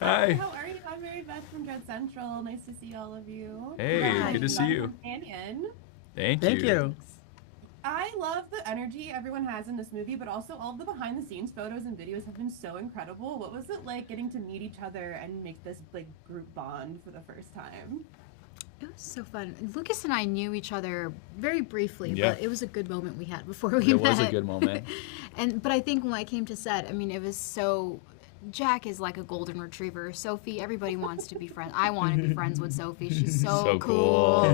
Hi. How are you? I'm Mary Beth from Dread Central. Nice to see all of you. Hey, good to see Congratulations on you. Companion. Thank Thank you. you. I love the energy everyone has in this movie, but also all of the behind the scenes photos and videos have been so incredible. What was it like getting to meet each other and make this like group bond for the first time? It was so fun. Lucas and I knew each other very briefly, Yeah. but it was a good moment we had before we It met. was a good moment. But I think when I came to set, I mean, it was so. Jack is like a golden retriever. Sophie, everybody wants to be friends. I want to be friends with Sophie. She's so, So cool.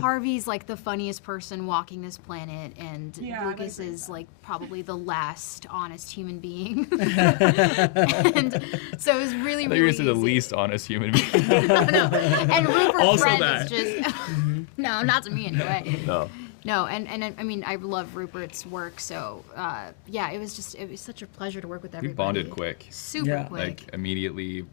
Harvey's like the funniest person walking this planet, and Yeah, Lucas that's is like probably the last honest human being. And so it was really, I thought really you were the easy. least honest human being. No. And Rupert's Also friend that. is just no, not to me anyway. No. No, and I mean I love Rupert's work, so yeah, it was such a pleasure to work with We everybody. bonded quick. Super Yeah. quick. Like immediately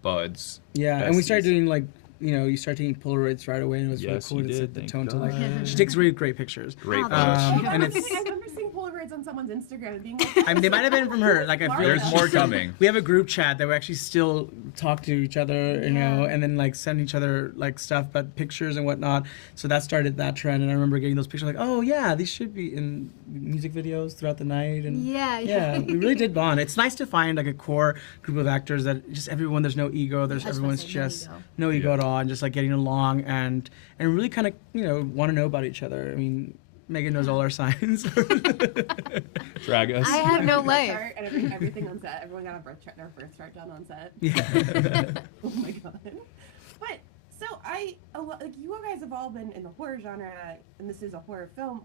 buds. Yeah, and we started besties. doing like, you started taking Polaroids right away, and it was Yes, really you cool to set did, the thank tone to like. God. She takes really great pictures. Great Oh, buds. thank you. And I it's. remember seeing Polaroids on someone's Instagram and being like, I mean, they might have been from her. Like I feel There's like more she still- coming. We have a group chat that we actually still talk to each other, Yeah. and then like send each other like stuff, but pictures and whatnot. So that started that trend, and I remember getting those pictures like, oh yeah, these should be in music videos throughout the night, and Yeah. we really did bond. It's nice to find like a core group of actors that just everyone. There's no ego. There's I was about to everyone's say, no just ego. no ego Yeah. at all, and just like getting along and really kind of want to know about each other. I mean, Megan knows all our signs. Drag us. I have no birth life. chart and everything on set. Everyone got their birth chart done on set. Yeah. Oh my god. But so like you guys have all been in the horror genre, and this is a horror film.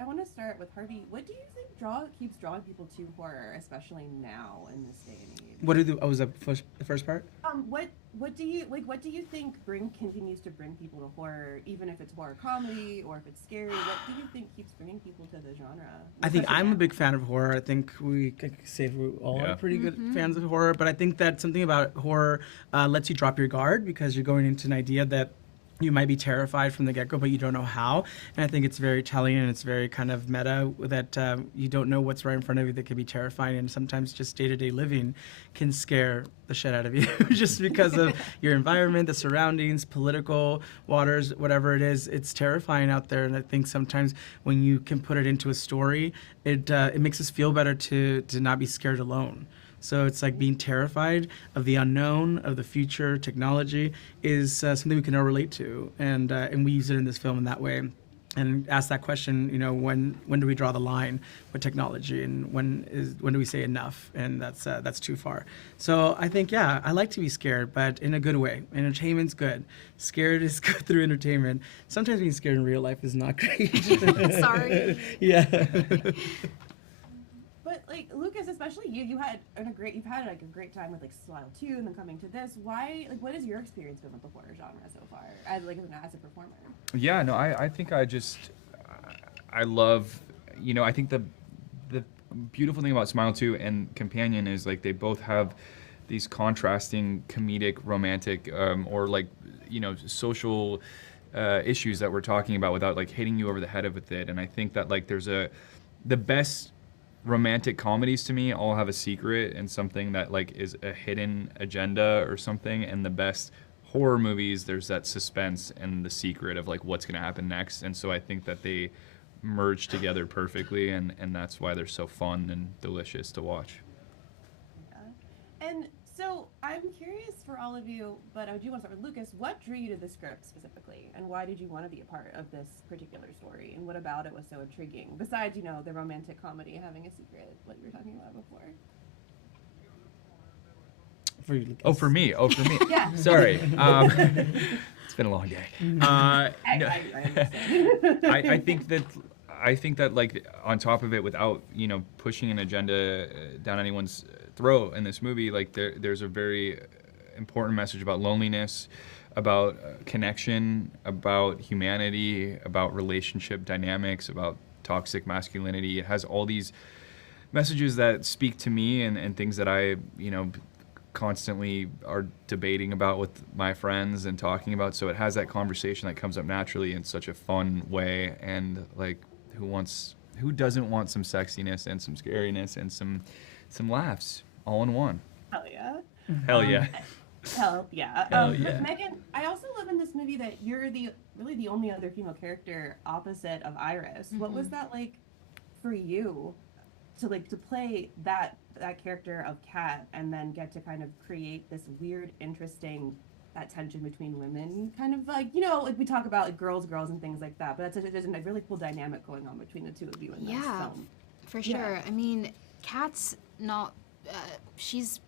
I want to start with Harvey. What do you think keeps drawing people to horror, especially now in this day and age? Was that the first part? What do you think continues to bring people to horror, even if it's horror comedy or if it's scary? What do you think keeps bringing people to the genre? I think Especially I'm a now? big fan of horror. I think we could say we all Yeah. are pretty good fans of horror. But I think that something about horror lets you drop your guard because you're going into an idea that you might be terrified from the get-go, but you don't know how. And I think it's very telling, and it's very kind of meta that you don't know what's right in front of you that can be terrifying. And sometimes just day-to-day living can scare the shit out of you just because of your environment, the surroundings, political waters, whatever it is. It's terrifying out there. And I think sometimes when you can put it into a story, it makes us feel better to not be scared alone. So it's like being terrified of the unknown, of the future, technology is something we can all relate to, and we use it in this film in that way, and ask that question, when do we draw the line with technology, and when do we say enough, and that's too far. So I think I like to be scared, but in a good way. Entertainment's good. Scared is good through entertainment. Sometimes being scared in real life is not great. Sorry. Yeah. But like Lucas, especially you've had like a great time with like Smile 2 and then coming to this. Why, like, what has your experience been with the horror genre so far? As a performer. Yeah, no, I think I love, I think the beautiful thing about Smile 2 and Companion is like they both have these contrasting comedic, romantic, or like, social issues that we're talking about without like hitting you over the head with it. And I think that like the best romantic comedies to me all have a secret and something that like is a hidden agenda or something, and the best horror movies, there's that suspense and the secret of like what's going to happen next. And so I think that they merge together perfectly, and that's why they're so fun and delicious to watch. Yeah. And so I'm curious for all of you, but I do want to start with Lucas. What drew you to the script specifically, and why did you want to be a part of this particular story, and what about it was so intriguing? Besides, the romantic comedy having a secret, what you were talking about before. For you, Lucas. Oh, for me. Yeah. Sorry. It's been a long day. No. I understand. I think that like on top of it, without pushing an agenda down anyone's throat in this movie, like there's a very important message about loneliness, about connection, about humanity, about relationship dynamics, about toxic masculinity. It has all these messages that speak to me, and things that I constantly are debating about with my friends and talking about. So it has that conversation that comes up naturally in such a fun way, and like who doesn't want some sexiness and some scariness and some laughs all in one. Hell yeah. Hell yeah. Hell yeah. Hell yeah. Megan, I also love in this movie that you're really the only other female character opposite of Iris. What was that like for you to play that character of Kat and then get to kind of create this weird, interesting that tension between women, kind of like like we talk about like girls and things like that, but there's a really cool dynamic going on between the two of you in this film. For sure. I mean, Kat's not. She's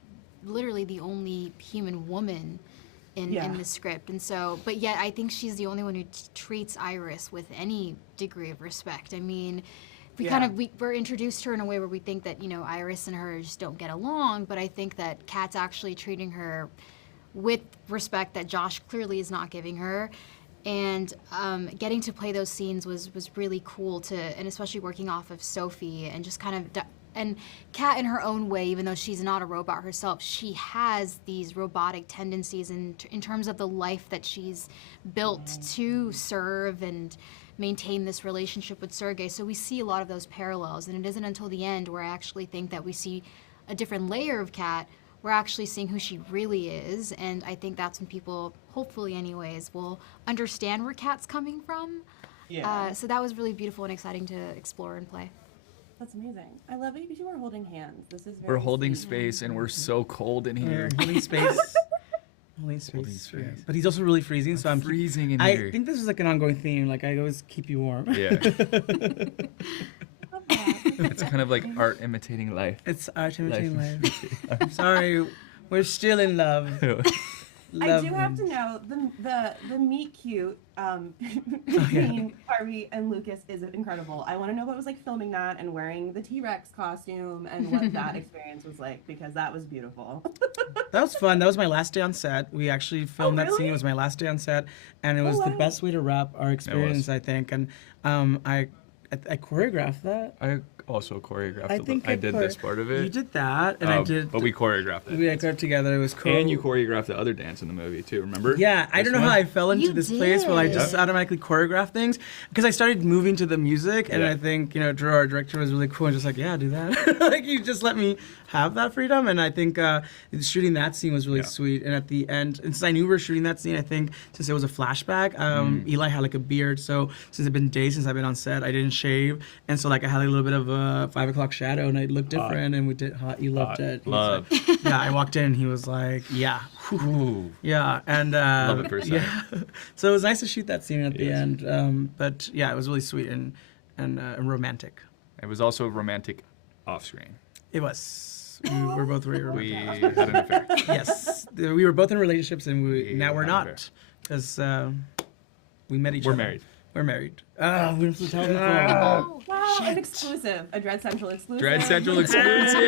literally the only human woman in the script, and so, but yet I think she's the only one who treats Iris with any degree of respect. I mean, we're introduced to her in a way where we think that Iris and her just don't get along, but I think that Kat's actually treating her with respect that Josh clearly is not giving her. And getting to play those scenes was really cool and especially working off of Sophie and just kind of and Kat in her own way, even though she's not a robot herself, she has these robotic tendencies in terms of the life that she's built to serve and maintain this relationship with Sergei. So we see a lot of those parallels, and it isn't until the end where I actually think that we see a different layer of Kat. We're actually seeing who she really is, and I think that's when people, hopefully anyways, will understand where Kat's coming from. Yeah. So that was really beautiful and exciting to explore and play. That's amazing. I love it because you are holding hands. This is very We're holding sweet. space, and we're so cold in here. Holding space. Holding space. Yeah. But he's also really freezing, so I'm freezing in here. I think this is like an ongoing theme. Like I always keep you warm. Yeah. It's kind of like art imitating life. It's art imitating life. I'm sorry, we're still in love. I do have to know the meet cute between Harvey and Lukas is incredible. I want to know what it was like filming that and wearing the T-Rex costume and what that experience was like, because that was beautiful. That was fun. That was my last day on set. We actually filmed that scene. It was my last day on set, and it was the best way to wrap our experience, I think. And I choreographed that. I also choreographed I did this part of it. You did that, and I did. But we choreographed it. We choreographed together. It was cool. And you choreographed the other dance in the movie too. Remember? Yeah, I don't know how I fell into this place where I just automatically choreographed things because I started moving to the music, and I think Drew, our director, was really cool and just like, yeah, do that. Like you just let me have that freedom, and I think shooting that scene was really sweet. And at the end, and since I knew we were shooting that scene, I think since it was a flashback, Eli had like a beard, so since it's been days since I've been on set, I didn't shave, and so like I had like, a little bit of a 5 o'clock shadow, and it looked different, and we did hot. You loved it. Love. Like, yeah, I walked in, and he was like, yeah. Ooh. Yeah, and love it for a second. Yeah. So it was nice to shoot that scene at the end, but yeah, it was really sweet and romantic. It was also romantic off screen. It was. We were both really romantic. We had an affair. Yes, we were both in relationships, and now we're not, because we met each other. We're married. We're married. Oh, we have to tell people. Oh, wow, an exclusive, a Dread Central exclusive. Dread Central exclusive.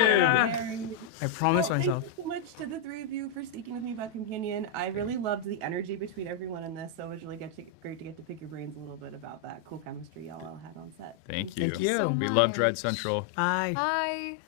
I promised myself. Thank you so much to the three of you for speaking with me about Companion. I really loved the energy between everyone in this, so it was really great to get to pick your brains a little bit about that cool chemistry y'all all had on set. Thank you. Thank you. We love Dread Central. Bye. Bye.